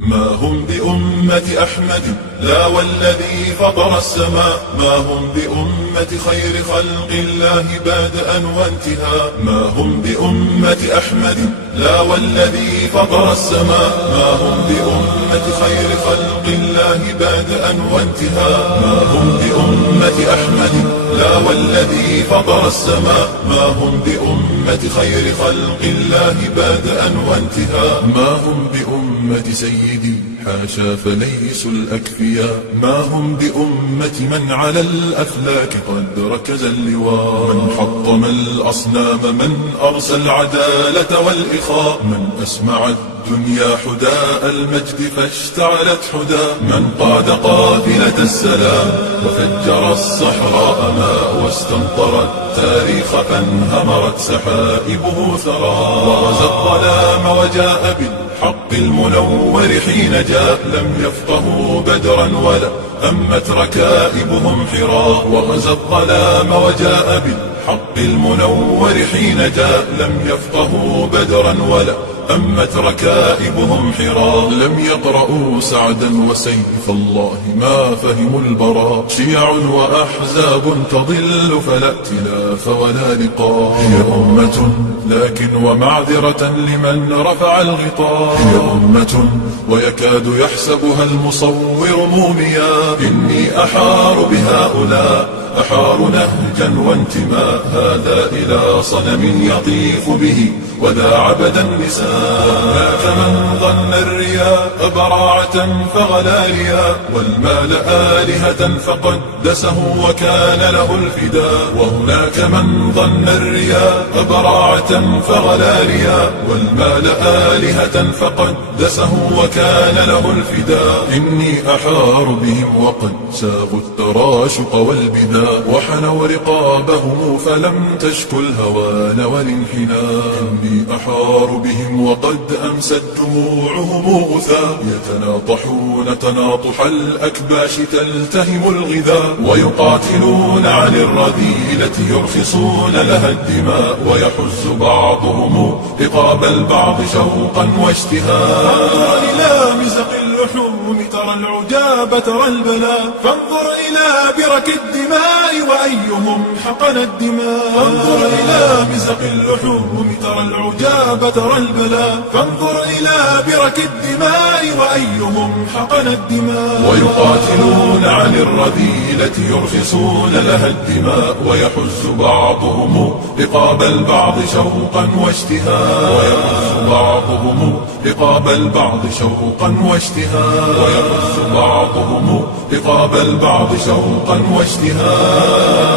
ما هم بأمة أحمد لا والذي فطر السماء، ما هم بأمة خير خلق الله بادئا وانتهاء. ما هم بأمة أحمد لا والذي فطر السماء، ما هم بأمة خير خلق الله بادئا وانتهاء. ما هم بأمة أحمد لا والذي فطر السماء، ما هم بأمة خير خلق الله بادئا وانتهاء. ما هم بأمة سيدي حاشا فليسوا الأكفياء، ما هم بأمة من على الأفلاك قد ركز اللواء. من حطم الأصنام، من أرسى العدالة والإخاء، من أسمع الدنيا حداء المجد فاشتعلت حدا. من قاد قافلة السلام وفجر الصحراء ماء، واستنطر التاريخ فانهمرت سحائبه ثرى. ورزى الظلام وجاء بالحق المنور حين جاء، لم يفقهوا بدرا ولا أمت ركائبهم حراء. ورزى الظلام وجاء بالحق المنور حين جاء، لم يفقهوا بدرا ولا أمت ركائبهم حراء. لم يقرؤوا سعدا وسيف الله ما فهموا البراء. شيع وأحزاب تضل فلا ائتلاف ولا لقاء. هي أمة لكن ومعذرة لمن رفع الغطاء. هي أمة ويكاد يحسبها المصور موميا. إني أحار بهؤلاء، أحار نهجا وانتماء، هذا إلى صنم يطيف به وذا عبد النساء. هناك من ظن الرياء براعة فغلا رياء، والمال آلهة فقدسه وكان له الفداء. وهناك من ظن الرياء براعة فغلا رياء، والمال آلهة فقدسه وكان له الفداء. إني أحار بهم وقد ساغوا التراشق والبداء، وحنوا رقابهم فلم تشكو الهوان والانحناء. إني أحار بهم وقد أمست دموعهم غثاء، يتناطحون تناطح الأكباش تلتهم الغذاء. ويقاتلون عن الرذيلة يرخصون لها الدماء، ويحز بعضهم رقاب البعض شوقا واشتهاء. إلى مزق اللحوم ترى العجاب ترى البلاء، فانظر إلى برك الدماء وأيهم حقن الدماء. فانظر إلى مزق اللحوم ترى العجاب ترى البلاء، فانظر إلى برك الدماء وأيهم حقن الدماء. ويقاتلون عن الرذيلة يرخصون لها الدماء، ويحز بعضهم رقاب البعض شوقا واشتهاء. ويحز بعضهم رقاب البعض شوقا واشتهاء. ويحز بعضهم رقاب البعض شوقا واشتهاء.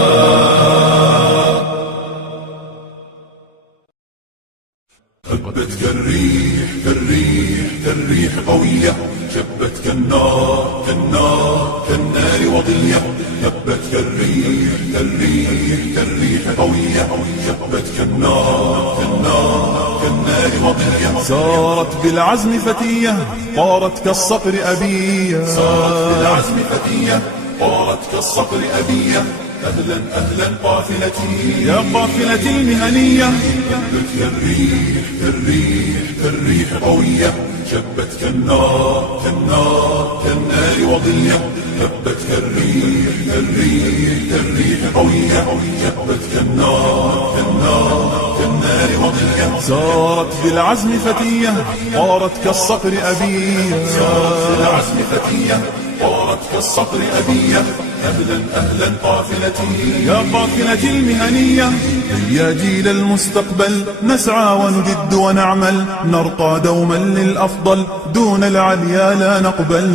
هبت كالريح كالريح كالريح قوية، شبت كالنار كالنار كالنار وضية. هبت كالريح كالريح كالريح قوية، شبت كالنار كالنار كالنار وضية. سارت بالعزم فتية طارت كالصقر أبية. سارت بالعزم فتية طارت كالصقر أبية. أهلا أهلا قافلتي يا قافلتي المهنية. هبت كالريح كالريح كالريح قوية، شبت كالنار كالنار كالنار وضية. هبت كالريح كالريح كالريح قوية، شبت كالنار كالنار كالنار وضية. سارت بالعزم فتية طارت كالصقر أبية. سارت بالعزم فتية طارت كالصقر أبية. أهلا أهلا قافلتي يا قافلتي المهنية. يا جيل المستقبل نسعى ونجد ونعمل، نرقى دوما للأفضل دون العليا لا نقبل.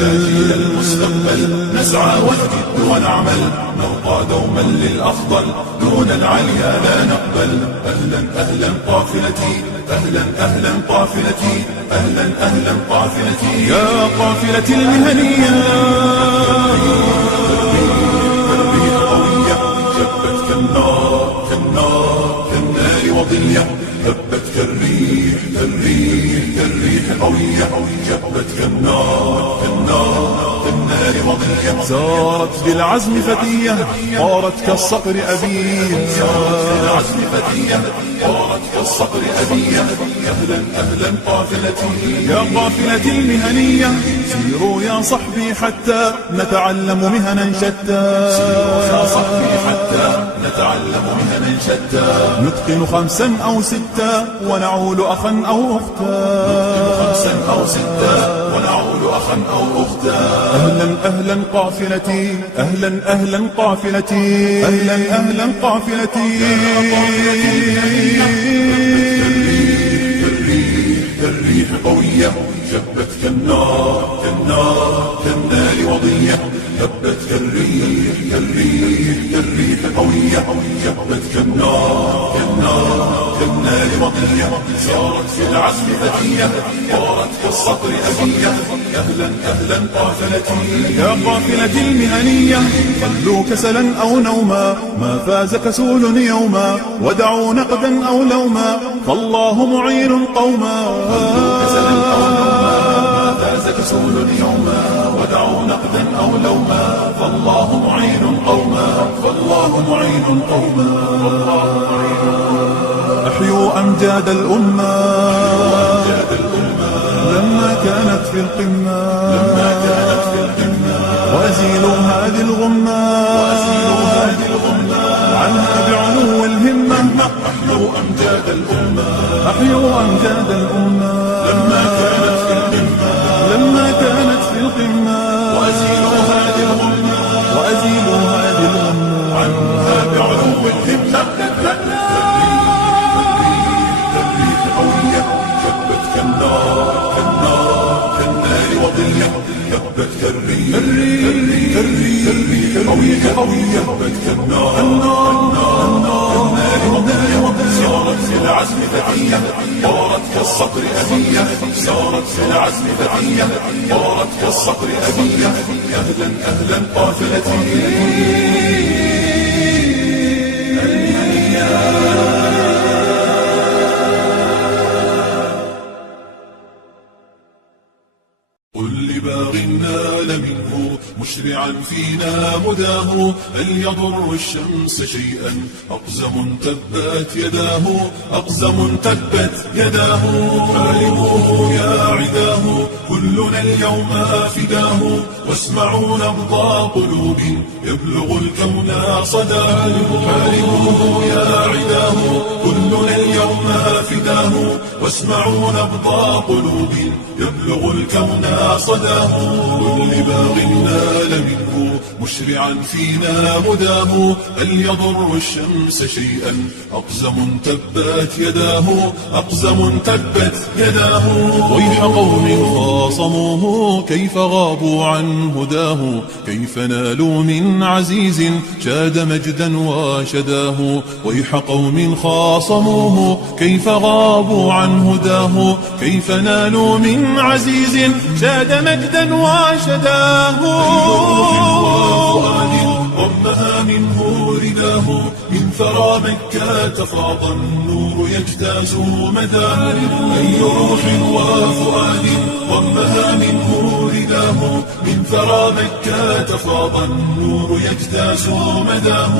يا جيل المستقبل نسعى ونجد ونعمل، نرقى دوما للأفضل دون العليا لا نقبل. أهلا أهلا قافلتي أهلا أهلا قافلتي أهلا أهلا قافلتي يا قافلتي المهنية. الريح قوية، شبت كالنار كالنار كالنار وضية. هبت كالريح كالريح كالريح قوية شبت كالنار كالنار كالنار وضية سارت بالعزم فتية طارت كالصقر أبية سارت بالعزم فتية طارت كالصقر أبية أهلا أهلا قافلتي يا قافلتي المهنية سيروا يا صحبي حتى نتعلم مهنا شتى سيروا يا صحبي حتى نتعلم مهنا شتى نتقن 5 أو 6 ونعول أخا أو أختا نتقن 5 أو 6 ونعول أخا أو أختا أهلا أهلا قافلتي أهلا أهلا قافلتي أهلا أهلا قافلتي كالريح قوية شبت كالنار كالنار كالنار وضية هبت كالريح كالريح كالريح قوية شبت كالنار كالنار كالنار وضية سارت في العزم فتية طارت كالصقر أبية أهلا أهلا قافلتي يا قافلتي المهنية خلوا كسلا أو نوما ما فاز كسول يوما ودعوا نقدا أو لوما فالله معين قوما خلوا كسلا أو نوما ما فاز كسول يوما ودعوا نقدا أو لوما فالله معين قوما فالله معين قوما أحيوا أمجاد الأمة لما كانت في القمة وأزيلوا هذه الغمة عنها بعلو الهمة أحيوا أمجاد الأمة أحيوا أمجاد الأمة لما كانت في القمة وأزيلوا هذه الغمة عنها بعلو الهمة كالريح قوية شبت كالنار كالنار كالنار وضية هبت كالريح كالريح قوية هبت كالنار كالنار وضية سارت في العزم فتية طارت كالصقر أبية سارت في العزم فتية طارت كالصقر أبية أهلا أهلا قافلتي قل لباغ نال منه مشرعا فينا مداه هل يضر الشمس شيئا أقزم تبت يداه أقزم تبت يداه حاربوه يا عداه كلنا اليوم فداه واسمعوا نبض قلوب يبلغ الكون صداه حاربوه يا عداه كلنا اليوم فداه واسمعوا نبض قلوب يبلغ الكون صداه كل باغ نال منه مشرعا فينا مداه هل يضر الشمس شيئا أقزم تبت يداه أقزم تبت يداه ويح قوم خاصموه كيف غابوا عن هداه كيف نالوا من عزيز شاد مجدا وشداه ويح قوم خاصموه كيف غابوا عن هداه كيف نالوا من عزيز شاد مجدا وشداه ضمها منه رداه من ثرى مكة فاض النور يجتاز مداه أي روح وفؤاد ضمها منه رداه من ثرى مكة فاض النور يجتاز مداه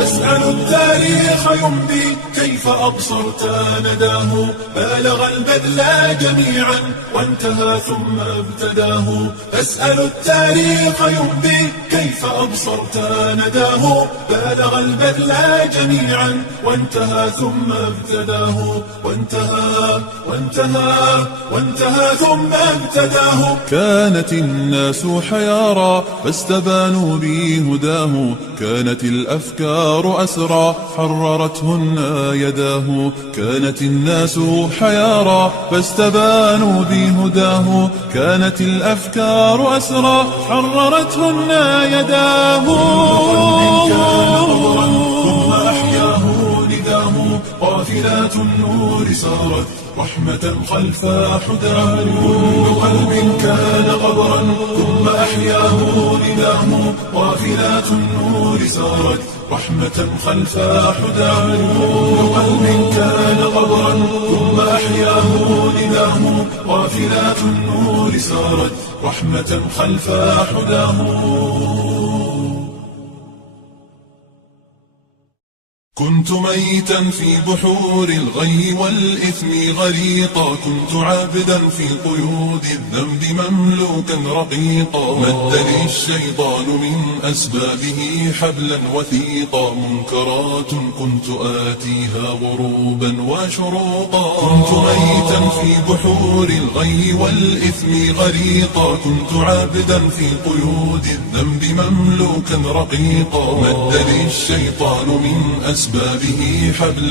تسأل التاريخ يمضي كيف أبصرت نداه بالغ البذل جميعا وانتهى ثم ابتداه تسأل التاريخ يمضي كيف أبصرت نداه بالغ البذل جميعا وانتهى ثم ابتداه وانتهى ثم ابتداه كانت الناس حيارى فاستبانوا بهداه كانت الأفكار أسرى حررتهن يداه كانت الناس حيارى فاستبانوا بهداه كانت الأفكار أسرى حررتهن يداه ثم أحياه نداه قافلات النور سارت رحمة خلف حداه كل قلب كان قبرا ثم أحياه نداه حداه، قافلات النور سارت رحمة خلف حداه. كل قلب كان قبرا ثم أحياه نداه، قافلات النور سارت رحمة خلف حداه. كنت ميتا في بحور الغي والإثم غريقا، كنت عابدا في قيود الذنب مملوكا رقيقا. مد لي الشيطان من أسبابه حبلا وثيقا، منكرات كنت آتيها غروبا وشروقا. كنت ميتا في بحور الغي والإثم غريقا، كنت عابدا في قيود الذنب مملوكا رقيقا. مد لي الشيطان من أسبابه حبلا